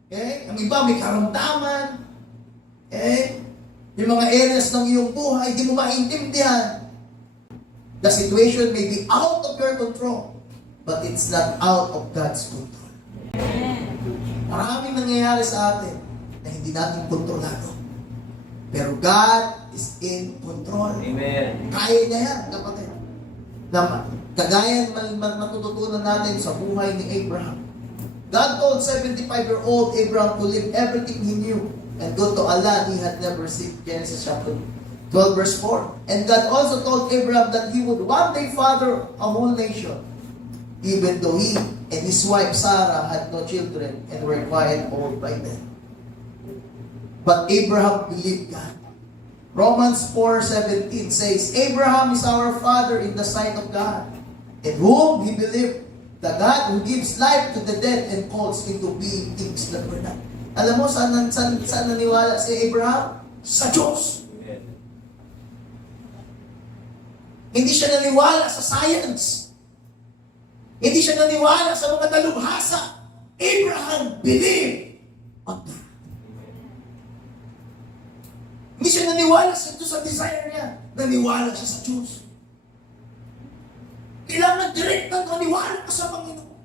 Okay? Ang iba may karamdaman. Okay? Yung mga areas ng iyong buhay, hindi mo maintindihan. The situation may be out of your control, but it's not out of God's control. Maraming nangyayari sa atin na hindi natin kontrolado. Pero God is in control. Amen. Kaya niya yan, kapatid. Kagaya matututunan natin sa buhay ni Abraham. God told 75-year-old Abraham to leave everything he knew and go to a land he had never seen. Genesis chapter 12 verse 4. And God also told Abraham that he would one day father a whole nation, even though he and his wife Sarah had no children and were quite old by then. But Abraham believed God. Romans 4:17 says, Abraham is our father in the sight of God, in whom he believed, the God who gives life to the dead and calls into being things that were not. Alam mo, saan naniwala si Abraham? Sa Diyos. Amen. Hindi siya naniwala sa science. Hindi siya naniwala sa mga dalubhasa. Abraham believed on God. Hindi siya naniwala sa desire niya. Naniwala siya sa Diyos. Kailangan direct na naniwala ka sa Panginoon.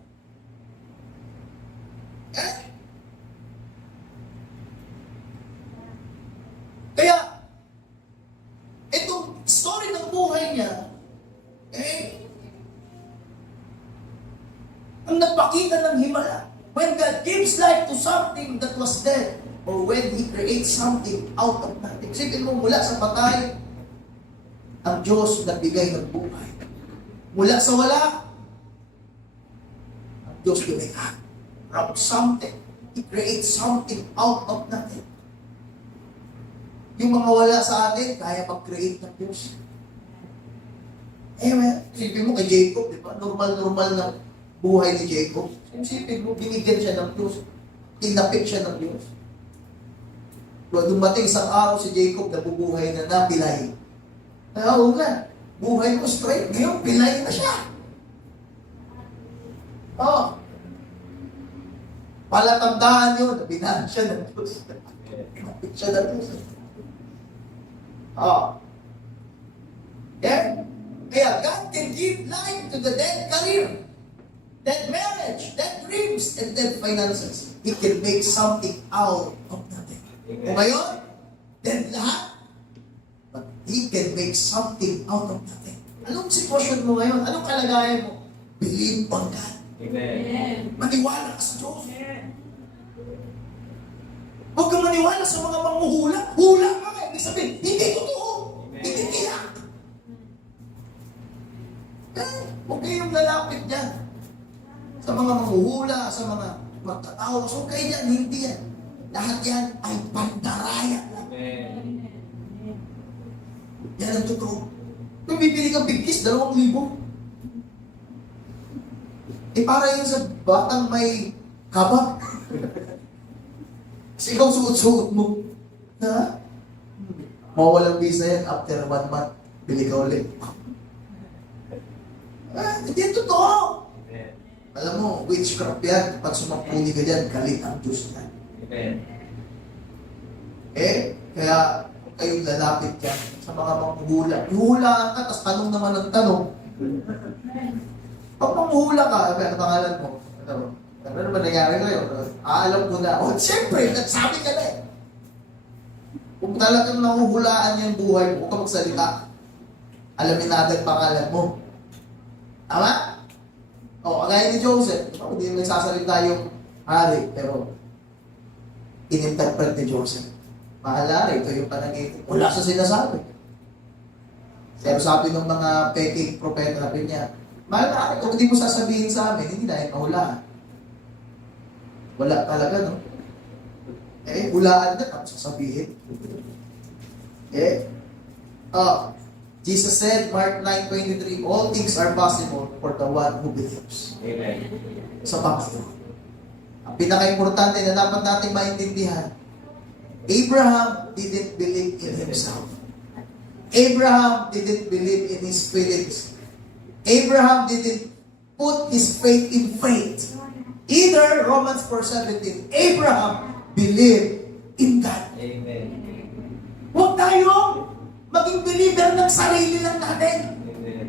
Eh? Kaya, itong story ng buhay niya, ang nagpakita ng himala, when God gives life to something that was dead, or when He creates something out of nothing. Isipin mo, mula sa patay, ang Diyos nagbigay ng buhay. Mula sa wala, ang Diyos lumikha. From something, He creates something out of nothing. Yung mga wala sa atin, kaya mag-create ng Diyos. Amen. Isipin mo kay Jacob, di ba? Normal na buhay ni Jacob. Isipin mo, binigyan siya ng Diyos. Tinapit siya ng Diyos. Dumating isang araw si Jacob na bubuhay na nabilay. Oo na, buhay ko straight. Ngayon, bilay na siya. Oo. Palatandaan yun, binahan siya ng Diyos. Tinapit siya ng Diyos. Oo. Yeah? Kaya God can give life to the dead career, dead marriage, dead dream, lives and dead finances, He can make something out of nothing. Kung ngayon, dead lahat, but He can make something out of nothing. Anong sitwasyon mo ngayon? Anong kalagayan mo? Believe on God. Amen. Maniwala ka sa Diyos. Huwag kang maniwala sa mga manghuhula. Hula ka nga. Ibig sabihin, hindi totoo. Hindi tiyak. Huwag kayong lalapit dyan. Sa mga manghuhula, sa mga magtatawa. So kayo yan, hindi yan. Lahat yan ay pandaraya lang. Amen. Yan ang totoo. Kung bibili kang bigkis, 2,000. Para yun sa batang may kabag. Kasi ikaw suot-suot mo. Ha? Mawalang visa yan after 1 month. Bili ka ulit. Hindi totoo. Amen. Alam mo, witchcraft yan. Pag sumapuni ka dyan, galit ang Diyos yan. Amen. Kaya kayong lalapit yan sa mga manghuhula. Huhulaan ka, tapos tanong naman ng tanong. Pag manghuhula ka, ano pangalan mo? Ano naman nangyari ngayon? Alam ko na. Siyempre, nagsabi ka na eh. Kung talagang nahuhulaan yung buhay mo, huwag ka magsalita. Alamin natin pangalan mo. Tama? Kagaya ni Joseph. Hindi mo nagsasalita yung hari, pero in-interpret ni Joseph. Mahala, ito yung panaginip. Wala sa sinasabi. Pero sabi ng mga peking propeta na niya, mahala, kung hindi mo sasabihin sa amin, hindi na mahulaan. Wala talaga, no? Hulaan na, tapos sasabihin. Jesus said, Mark 9:23, all things are possible for the one who believes. Amen. Sa Panginoon. Ang pinaka-importante na dapat natin maintindihan, Abraham didn't believe in himself. Abraham didn't believe in his feelings. Abraham didn't put his faith in faith. Either, Romans 4:17, Abraham believed in God. Amen. Huwag tayong maging believer ng sarili lang natin. Amen.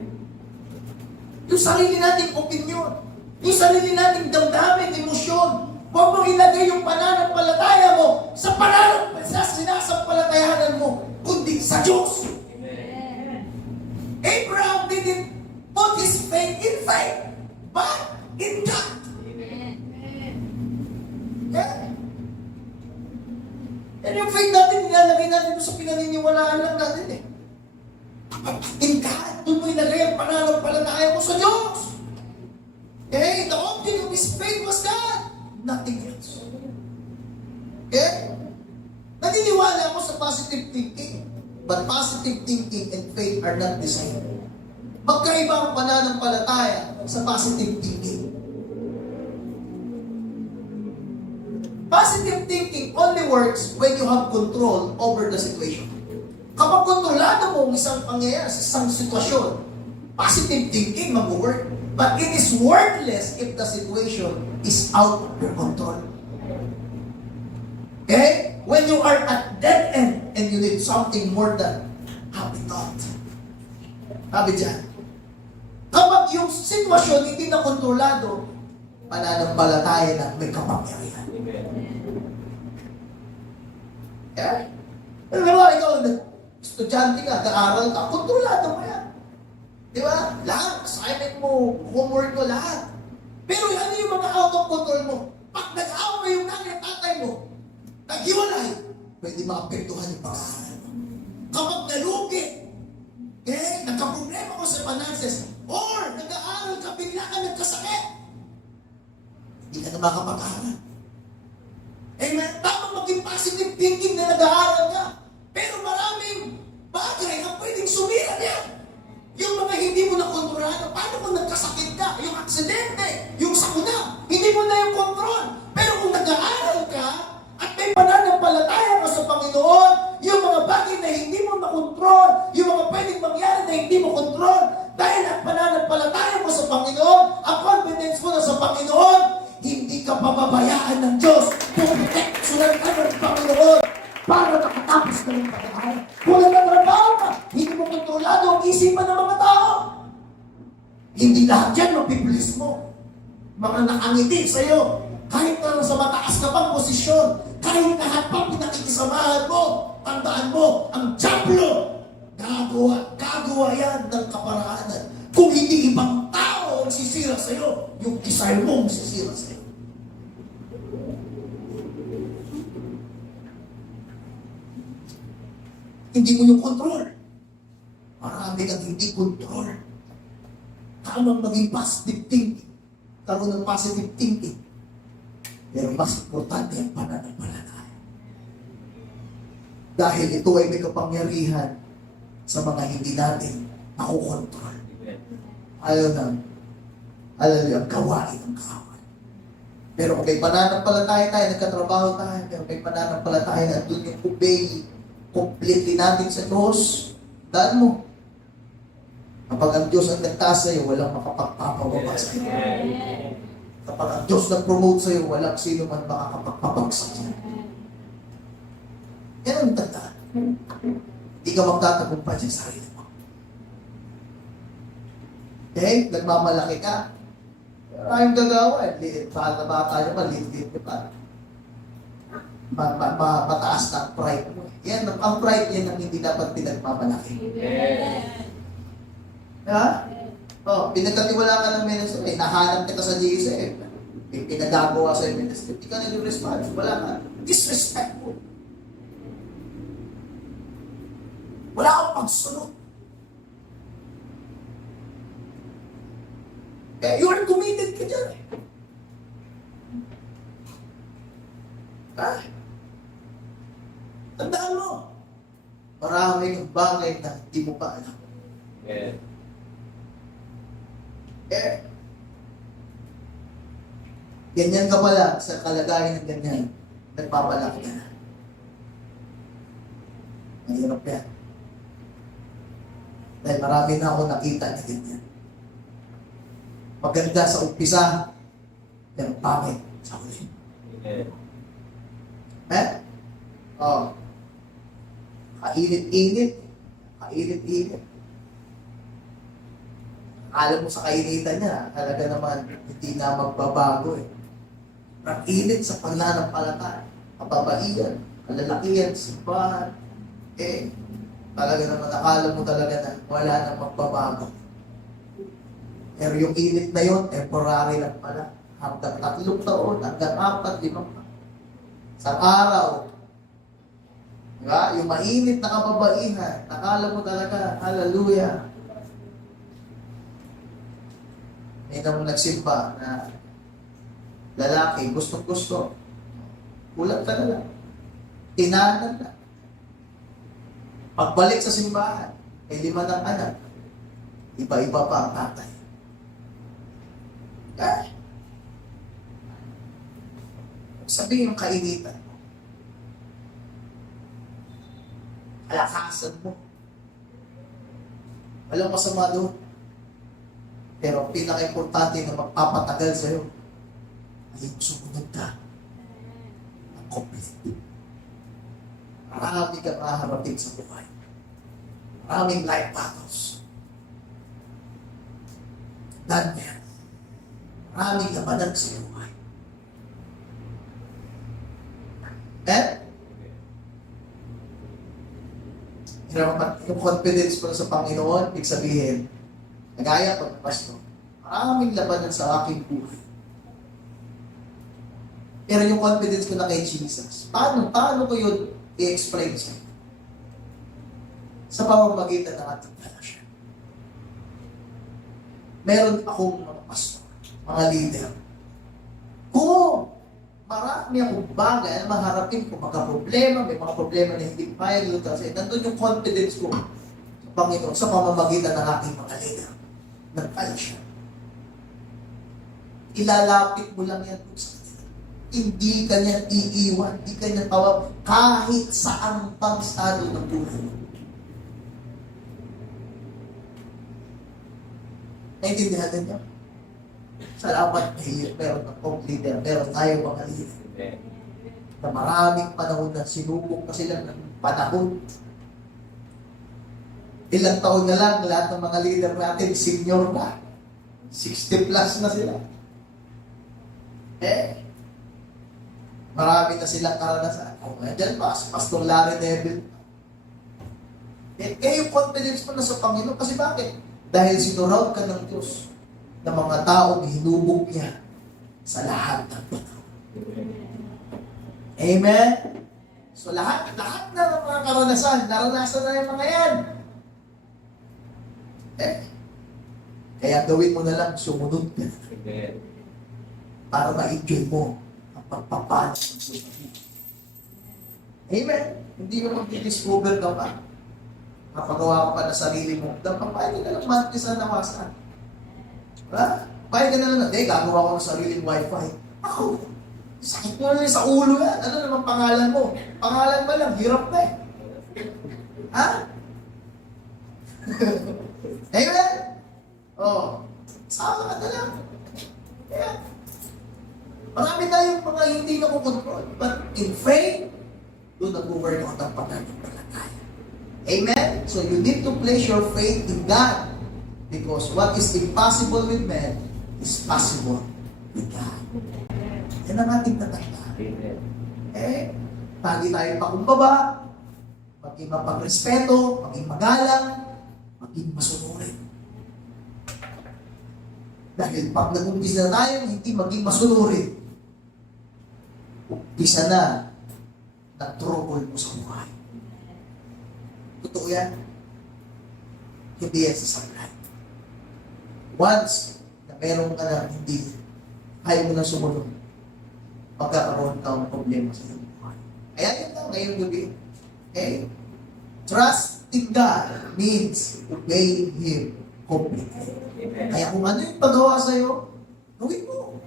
Yung sarili nating opinion, yung sarili nating damdamin, emosyon. Huwag mong ilagay yung pananampalataya mo sa sinasampalatayanan mo, kundi sa Diyos. Amen. Abraham didn't put his faith in faith, but in God. Okay? And yung faith natin, nilalagay natin sa pinaniniwalaan lang natin eh. In God, doon mo ilagay ang pananampalataya mo sa Diyos. Okay? The object of his faith was God. Nothing else. Okay? Naniniwala ako sa positive thinking. But positive thinking and faith are not the same. Magkaiba ang pananampalataya sa positive thinking. Positive thinking only works when you have control over the situation. Kapag kontrolado mo ang isang pangyayari sa isang sitwasyon, positive thinking mag-work. But it is worthless if the situation is out of your control. Okay? When you are at dead end and you need something more than happy thought. Sabi dyan, kapag yung sitwasyon hindi na kontrolado, pananampalataya na may kapangyarihan. Amen. Okay? Pero ikaw, estudyante ka, nag-aaral ka, kontrolado mo yan. Di ba? Lahat, assignment mo, homework mo, lahat. Pero ano yung mga out of control mo? Pag nag-away yung nanay at tatay mo, naghiwalay, pwede maapektuhan yung pag-aaral mo. Kapag nalugi, nagka-problema ko sa finances, or nag-aaral ka, bigla ka nagkasakit, hindi ka na makapag-aaral. Amen? Tamang maging positive thinking na nag-aaral ka. Pero maraming bagay na pwedeng sumira niya. Yung mga hindi mo na kontrolado, paano kung nagkasakit ka? Yung aksidente, yung sakuna, hindi mo na yung kontrol. Pero kung nag-aaral ka, at may pananampalataya ka sa Panginoon, yung mga bagay na hindi mo makontrol, yung mga pwedeng mangyari na hindi mo kontrol, dahil ang pananampalataya mo sa Panginoon, ang confidence mo na sa Panginoon, hindi ka pababayaan ng Diyos. Proteksyonan ka ng Panginoon para makatapos ka ng pag-aaral. Kung nagtatrabaho ka, hindi mo kontrolado ang isipan ng mga tao. Hindi lahat yan mapipulis mo. mga nakangiti sa'yo, kahit na sa mataas ka pang posisyon, kahit lahat pang pinakikisamahan mo, tandaan mo, ang Diablo, gagawa yan ng kaparaanan. Kung hindi ibang tao ang sisira sa'yo, yung desire mo ang sisira sa'yo. Hindi mo yung control. Marami kang hindi control. Tamang maging positive thinking. Karoon ng positive thinking. Pero mas importante ang pananampalataya. Dahil ito ay may kapangyarihan sa mga hindi natin makukontrol. Alam ang gawain ng kawan. Pero kung may pananampalataya tayo, nagkatrabaho tayo, pero may pananampalataya na doon yung obey completely natin sa Diyos, daan mo. Kapag ang Diyos ang nagtaas sa'yo, walang makapagpapababa sa'yo. Kapag ang Diyos nag-promote sa'yo, walang sino man makakapagpabagsak sa'yo. Yan ang tandaan. Hindi ka magtatagumpay sa sarili mo. Okay? Nagmamalaki ka. Tayong gagawa. Baka na baka tayo pa, liit-liit pa. Mataas na ang pride mo. Yan, ang pride yan ang hindi dapat pinagmamalaki. Ha? Oh, pinagkatiwala ka ng ministry, nahanap kita sa GSF. Pinagagawa sa ministry. Hindi ka nag-respond. Wala ka. Disrespect mo. Wala kang pagsunod. You are committed ka dyan. Ha? Tandaan mo. Maraming bagay na hindi mo pa alam. Ganyan ka pala sa kalagayan ng ganyan. Nagpapalaki ka na. Mahirap yan. Dahil marami na ako nakita na ganyan. Maganda sa umpisa, pero pangit sa huli. Oh. Kainit-init. Kainit-init. Alam mo sa kainitan niya, talaga naman hindi na magbabago eh. Ang init sa pananampalataya, kababaihan, kalalakihan, simbahan, talaga naman akala mo talaga na wala nang magbabago. Pero yung init na yun, temporary lang pala. Hanggang 3 taon, hanggang 4, 5 taon. Sa araw, diba? Yung mainit na kababaihan, nakala mo talaga, hallelujah. May nang nagsimba na lalaki, gusto-gusto. Kulang ka na lang. Tinanan na. Pagbalik sa simbahan, may 5 ng anak. Iba-iba pa ang tatay. Sabihin yung kainitan mo. Kalakasan mo. Walang masama doon. Pero ang pinaka-importante na magpapatagal sa'yo ay yung sumunod ka ng complete. Marami kang maharapin sa buhay. Maraming life battles. Done yan. Maraming labanan sa buhay. Yung confidence mo sa Panginoon, ibig sabihin, nagaya ko na pastor, maraming labanan sa aking buhay. Pero yung confidence ko na kay Jesus, paano ko yun i-explain sa'yo? Sa pamamagitan ng ating relasyon. Meron akong mga pastor, mga leader. Kung marami akong bagay na maharapin ko, may mga problema na hindi kaya lutasin, nandun yung confidence ko sa Panginoon sa pamamagitan ng ating mga leader. Nagpala siya. Ilalapit mo lang yan sa kanila. Hindi ka niya iiwan, hindi ka niya tawag kahit saan pang estado ng buhay mo. Naintindihan din niya? Salamat mahirap, meron ng leader, meron tayo mga leader. Na maraming panahon na sinubok na sila ng panahon. Ilang taon na lang, lahat ng mga leader natin, senior na. 60 plus na sila. Eh, marami na silang karanasan. O, dyan pa, si Pastor Larry Neville. Eh, yung confidence mo na sa Panginoon. Kasi bakit? Dahil sinuraw ka ng Diyos ng mga taong hinubog niya sa lahat ng panahon. Amen? So lahat na ng mga karanasan, naranasan na yung mga yan. Eh, kaya gawin mo na lang, sumunod ka. Para ma-enjoy mo ang pagpapala ng Diyos. Amen? Hindi mo mag-discover ka pa. Kapagawa ka pa na sarili mo. Dapat pahit ka lang monthly sa nawasan. Ha? Pahit ka na lang, gagawa ko ng sariling wifi. Ako, sakit mo na sa ulo yan. Ano naman pangalan mo? Pangalan ba lang? Hirap na eh. Ha? Amen? Oh, sama ka na lang. Kaya, marami tayong mga hindi nakukontrol. But in faith, doon nag-work out ang pananampalataya. Amen? So you need to place your faith in God. Because what is impossible with men is possible with God. Yan ang ating tatandaan. Eh, lagi tayo pakumbaba, maging mapagrespeto, maging magalang, maging masunurin. Dahil pag nag-umpisa na tayo, hindi maging masunurin, umpisa na trouble mo sa buhay. Totoo yan. Hindi yan sa sablay. Once na meron ka na hindi, ayaw mo na sumunod, magkakaroon ka ng problema sa iyong buhay. Kaya yun lang ngayong gabi. Okay? Trust in God means obey Him completely. Kaya kung ano yung paggawa sa'yo, gawin mo.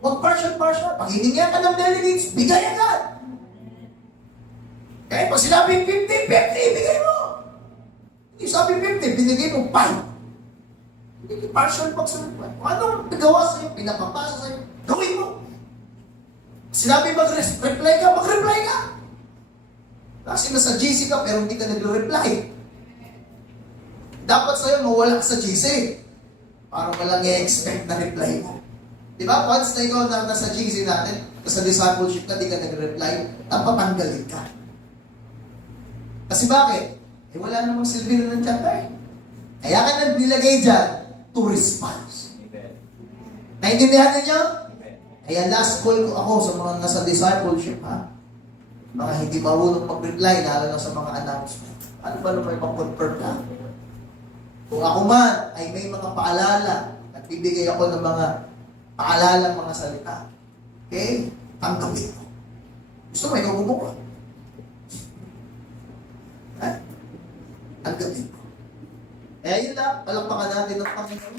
Huwag partial. Pag hininga ka ng delegates, bigay agad. Kaya pag sinabing 50, bigay mo. Hindi sabi 50, binigay mo 5. Hindi partial pagsunod mo. Kung anong nagawa sa'yo, pinapapasa sa'yo, gawin mo. Sinabi mag-reply ka, mag-reply ka. Kasi nasa GC ka, pero hindi ka nag-reply. Dapat sa'yo, mawala ka sa GC. Para walang i-expect na reply mo. Di ba? Once na ikaw na nasa GC natin, sa discipleship ka, di ka nag-reply, napapanggalin ka. Kasi bakit? Eh wala namang silbi na ng chapter. Kaya ka nilagay dyan to response. Naintindihan ninyo? Kaya last call ko ako sa mga nasa discipleship, ha? Mga hindi marunong mag-reply, lalo na sa mga announcement. Ano ba naman mag-confirm ka? Kung ako man ay may mga paalala, nagbibigay ako ng mga paalala, mga salita. Okay? Tanggapin mo. Gusto mo, ikaw bumuka. Tanggapin mo. Kaya yun lang, palakpakan natin ng Panginoon.